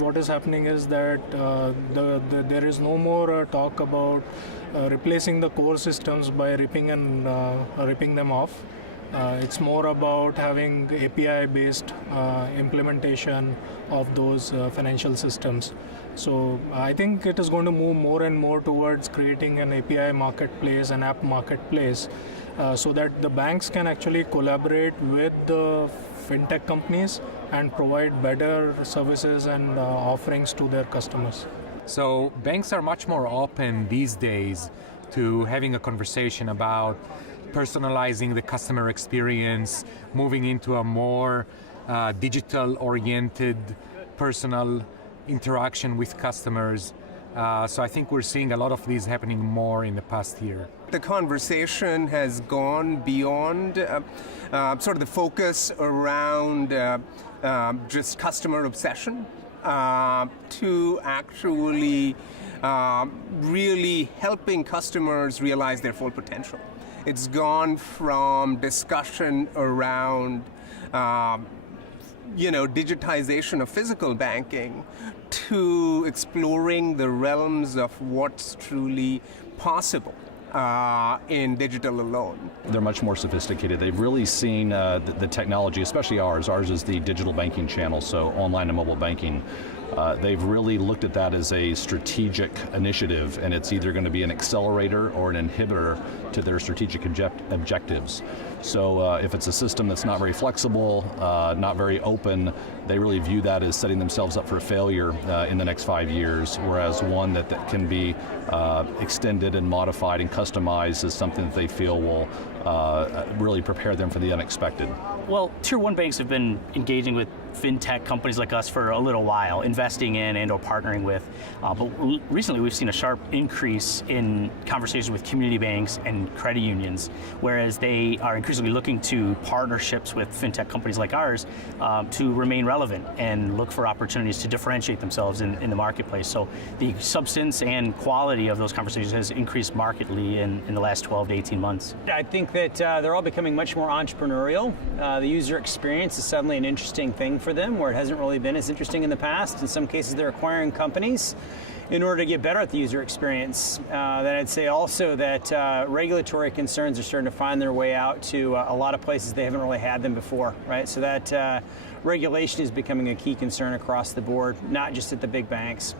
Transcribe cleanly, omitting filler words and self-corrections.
What is happening is that there is no more talk about replacing the core systems by ripping them off. It's more about having API-based implementation of those financial systems. So I think it is going to move more and more towards creating an API marketplace, an app marketplace, so that the banks can actually collaborate with the fintech companies and provide better services and offerings to their customers. So banks are much more open these days to having a conversation about personalizing the customer experience, moving into a more digital-oriented personal interaction with customers. So I think we're seeing a lot of these happening more in the past year. The conversation has gone beyond sort of the focus around just customer obsession to actually really helping customers realize their full potential. It's gone from discussion around digitization of physical banking to exploring the realms of what's truly possible in digital alone. They're much more sophisticated. They've really seen the technology, especially ours. Ours is the digital banking channel, so online and mobile banking. They've really looked at that as a strategic initiative, and it's either going to be an accelerator or an inhibitor to their strategic objectives. So if it's a system that's not very flexible, not very open, they really view that as setting themselves up for failure in the next 5 years, whereas one that can be extended and modified and customized is something that they feel will really prepare them for the unexpected. Well, Tier 1 banks have been engaging with fintech companies like us for a little while, investing in and or partnering with. But recently we've seen a sharp increase in conversations with community banks and credit unions, whereas they are increasingly looking to partnerships with fintech companies like ours to remain relevant and look for opportunities to differentiate themselves in the marketplace. So the substance and quality of those conversations has increased markedly in the last 12 to 18 months. I think that they're all becoming much more entrepreneurial. The user experience is suddenly an interesting thing for them, where it hasn't really been as interesting in the past. In some cases, they're acquiring companies in order to get better at the user experience. Then I'd say also that regulatory concerns are starting to find their way out to a lot of places they haven't really had them before, right? So that regulation is becoming a key concern across the board, not just at the big banks.